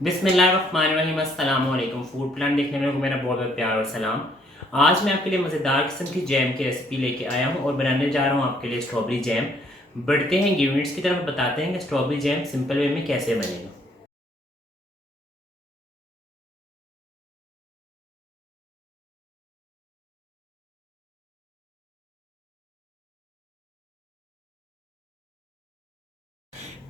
बिस्मिल्लाहिर्रहमानिर्रहीम अस्सलाम वालेकुम। फूड प्लान देखने में मेरा बहुत बहुत प्यार और सलाम। आज मैं आपके लिए मज़ेदार किस्म की जैम की रेसिपी लेके आया हूँ और बनाने जा रहा हूँ आपके लिए स्ट्रॉबेरी जैम। बढ़ते हैं इंग्रेडिएंट्स की तरफ, बताते हैं कि स्ट्रॉबेरी जैम सिंपल वे में कैसे बनेगा।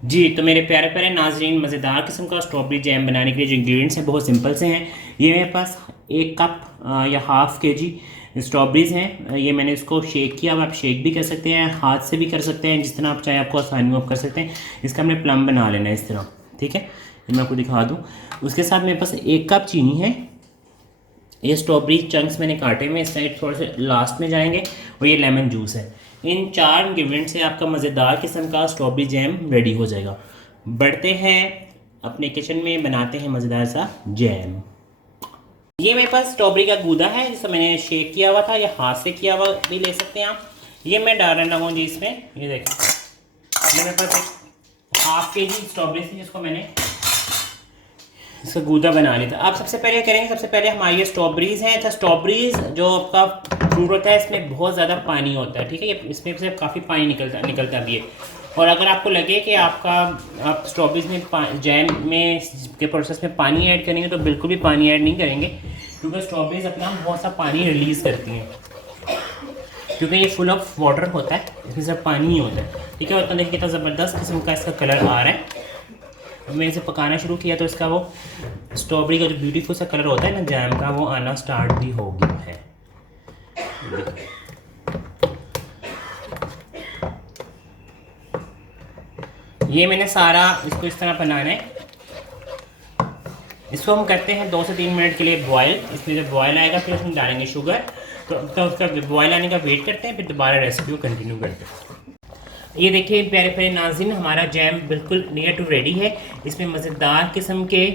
जी तो मेरे प्यारे प्यारे नाजरीन, मज़ेदार किस्म का स्ट्रॉबेरी जैम बनाने के लिए जो इंग्रेडिएंट्स हैं बहुत सिंपल से हैं। ये मेरे पास 1 कप या हाफ़ kg स्ट्रॉबेरीज़ हैं। ये मैंने इसको शेक किया। अब आप शेक भी कर सकते हैं, हाथ से भी कर सकते हैं, जिस तरह आप चाहे आपको आसानी हो आप कर सकते हैं। इसका हमने प्लम बना लेना है इस तरह, ठीक है। ये मैं आपको दिखा दूँ। उसके साथ मेरे पास 1 कप चीनी है। ये स्ट्रॉबेरी चंक्स मैंने काटे हुए, इस साइड थोड़े से लास्ट में जाएंगे। और ये लेमन जूस है। इन 4 इंग्रेडिएंट से आपका मज़ेदार किस्म का स्ट्रॉबेरी जैम रेडी हो जाएगा। बढ़ते हैं अपने किचन में, बनाते हैं मज़ेदार सा जैम। ये मेरे पास स्ट्रॉबेरी का गूदा है जिसे मैंने शेक किया हुआ था, या हाथ से किया हुआ भी ले सकते हैं आप। ये मैं डालने लगा हूँ जी इसमें। ये देखें, ये मेरे पास एक हाफ kg स्ट्रॉबेरी थी जिसको मैंने इसका गूदा बना लिया था। आप सबसे पहले करेंगे, सबसे पहले हमारी ये स्ट्रॉबेरीज़ हैं। अच्छा, स्ट्रॉबेरीज़ जो आपका फ्रूट होता है इसमें बहुत ज़्यादा पानी होता है, ठीक है। ये इसमें से काफ़ी पानी निकलता भी है। और अगर आपको लगे कि आप स्ट्रॉबेरीज़ में जैम में के प्रोसेस में पानी ऐड करेंगे तो बिल्कुल भी पानी ऐड नहीं करेंगे, क्योंकि स्ट्रॉबेरीज़ अपना बहुत सा पानी रिलीज़ करती हैं, क्योंकि ये फुल ऑफ वाटर होता है, इसमें सिर्फ पानी ही होता है, ठीक है। और देखिए कितना ज़बरदस्त किस्म का इसका कलर आ रहा है। मैंने इसे पकाना शुरू किया तो इसका वो स्ट्रॉबेरी का जो ब्यूटीफुल सा कलर होता है ना जैम का, वो आना स्टार्ट भी हो गया है। ये मैंने सारा इसको इस तरह बनाना है। इसको हम करते हैं 2 से 3 मिनट के लिए बॉयल। इसमें जब बॉयल आएगा फिर उसमें डालेंगे शुगर। तो उसका बॉयल आने का वेट करते हैं, फिर दोबारा रेसिपी को कंटिन्यू करते हैं। ये देखिए प्यारे प्यारे नाज़रीन, हमारा जैम बिल्कुल नियर टू रेडी है। इसमें मज़ेदार किस्म के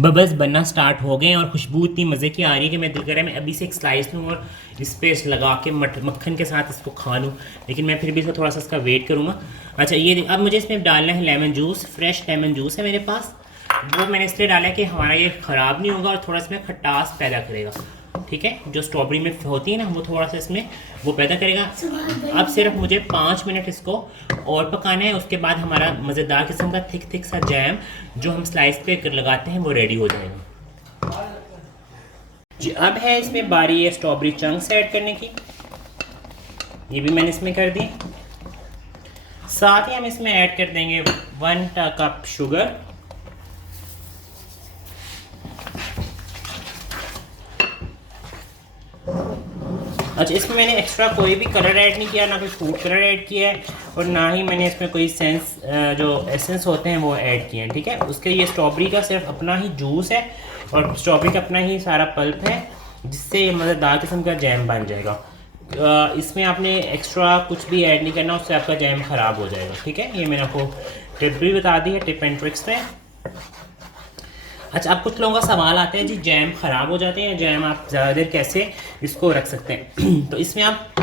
बबल्स बनना स्टार्ट हो गए हैं और खुशबू इतनी मज़े की आ रही है कि मैं दिल कर रहा है मैं अभी से एक स्लाइस लूँ और इस पर लगा के मक्खन के साथ इसको खा लूँ, लेकिन मैं फिर भी इसको थोड़ा सा इसका वेट करूँगा। अच्छा, ये अब मुझे इसमें डालना है lemon juice. Fresh lemon juice है मेरे पास। वो मैंने इसलिए डाला है कि हमारा ये ख़राब नहीं होगा और थोड़ा इसमें खटास पैदा करेगा, ठीक है। जो स्ट्रॉबेरी में होती है ना, वो थोड़ा सा इसमें वो पैदा करेगा। अब सिर्फ मुझे 5 मिनट इसको और पकाना है। उसके बाद हमारा मज़ेदार किस्म का थिक सा जैम जो हम स्लाइस पे लगाते हैं वो रेडी हो जाएगा जी। अब है इसमें बारी है स्ट्रॉबेरी चंक्स ऐड करने की। ये भी मैंने इसमें कर दी। साथ ही हम इसमें ऐड कर देंगे 1 कप शुगर। अच्छा, इसमें मैंने एक्स्ट्रा कोई भी कलर ऐड नहीं किया, ना कोई फूड कलर ऐड किया है और ना ही मैंने इसमें कोई जो एसेंस होते हैं वो ऐड किए हैं, ठीक है। उसके ये स्ट्रॉबेरी का सिर्फ अपना ही जूस है और स्ट्रॉबेरी का अपना ही सारा पल्प है, जिससे ये मज़ेदार किस्म का जैम बन जाएगा। इसमें आपने एक्स्ट्रा कुछ भी ऐड नहीं करना, उससे आपका जैम ख़राब हो जाएगा, ठीक है। ये मैंने आपको टिप भी बता दी है, टिप एंड ट्रिक्स में। अच्छा, अब कुछ लोगों का सवाल आता है जी, जैम ख़राब हो जाते हैं, जैम आप ज़्यादा देर कैसे इसको रख सकते हैं तो इसमें आप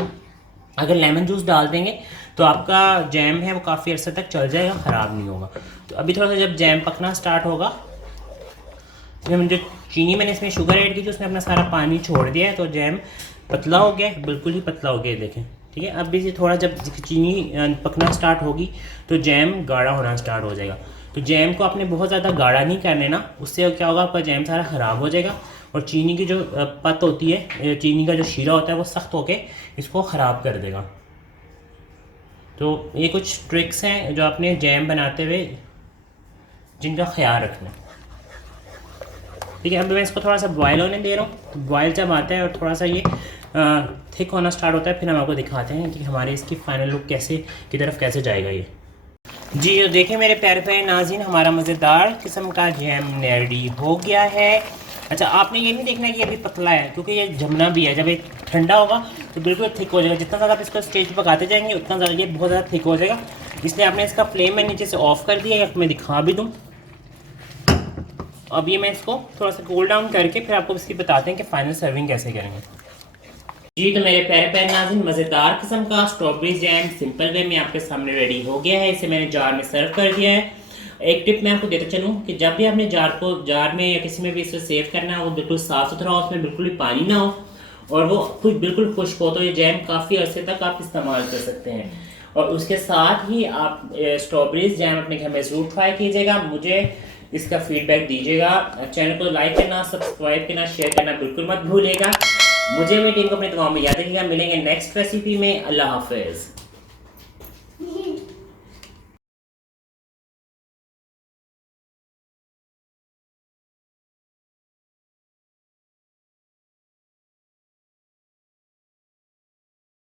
अगर लेमन जूस डाल देंगे तो आपका जैम है वो काफ़ी अर्से तक चल जाएगा, ख़राब नहीं होगा। तो अभी थोड़ा सा जब जैम पकना स्टार्ट होगा, इसमें जो चीनी मैंने इसमें शुगर ऐड की थी उसमें अपना सारा पानी छोड़ दिया है, तो जैम पतला हो गया, बिल्कुल ही पतला हो गया, देखें, ठीक है। अब भी थोड़ा जब चीनी पकना स्टार्ट होगी तो जैम गाढ़ा होना स्टार्ट हो जाएगा। तो जैम को आपने बहुत ज़्यादा गाढ़ा नहीं कर लेना, उससे क्या होगा, आपका जैम सारा ख़राब हो जाएगा और चीनी की जो पत होती है, चीनी का जो शीरा होता है वो सख्त होके इसको ख़राब कर देगा। तो ये कुछ ट्रिक्स हैं जो आपने जैम बनाते हुए जिनका ख्याल रखना, ठीक है। अब मैं इसको थोड़ा सा बॉयल होने दे रहा हूँ। तो बॉयल जब आता है और थोड़ा सा ये थिक होना स्टार्ट होता है, फिर हम आपको दिखाते हैं कि हमारे इसकी फाइनल लुक की तरफ कैसे जाएगा ये जी। तो देखिए मेरे प्यारे प्यारे नाज़रीन, हमारा मज़ेदार किस्म का जैम रेडी हो गया है। अच्छा, आपने ये नहीं देखना कि ये अभी पतला है, क्योंकि ये जमना भी है। जब ये ठंडा होगा तो बिल्कुल थिक हो जाएगा। जितना ज़्यादा आप इसको स्टेज पर पकाते जाएंगे उतना ज़्यादा ये बहुत ज़्यादा थिक हो जाएगा। इसलिए आपने इसका फ्लेम मैं नीचे से ऑफ कर दिया है, मैं दिखा भी दूँ। अब ये मैं इसको थोड़ा सा कूल डाउन करके फिर आपको इसकी बताते हैं कि फाइनल सर्विंग कैसे करेंगे जी। तो मेरे प्यारे प्यारे नाज़रीन, मज़ेदार किस्म का स्ट्रॉबेरी जैम सिंपल वे में आपके सामने रेडी हो गया है। इसे मैंने जार में सर्व कर दिया है। एक टिप मैं आपको देता चलूँ कि जब भी आपने जार में या किसी में भी इसे सेव करना है वो बिल्कुल साफ़ सुथरा हो, उसमें बिल्कुल भी पानी ना हो और वो कुछ बिल्कुल खुश्क हो, तो ये जैम काफ़ी अर्से तक आप इस्तेमाल कर सकते हैं। और उसके साथ ही आप स्ट्रॉबेरीज जैम अपने घर में ज़रूर ट्राई कीजिएगा, मुझे इसका फीडबैक दीजिएगा। चैनल को लाइक करना, सब्सक्राइब करना, शेयर करना बिल्कुल मत भूलिएगा। मुझे मेरी टीम को अपनी दुआओं में याद रखिएगा। मिलेंगे नेक्स्ट रेसिपी में। अल्लाह हाफिज़।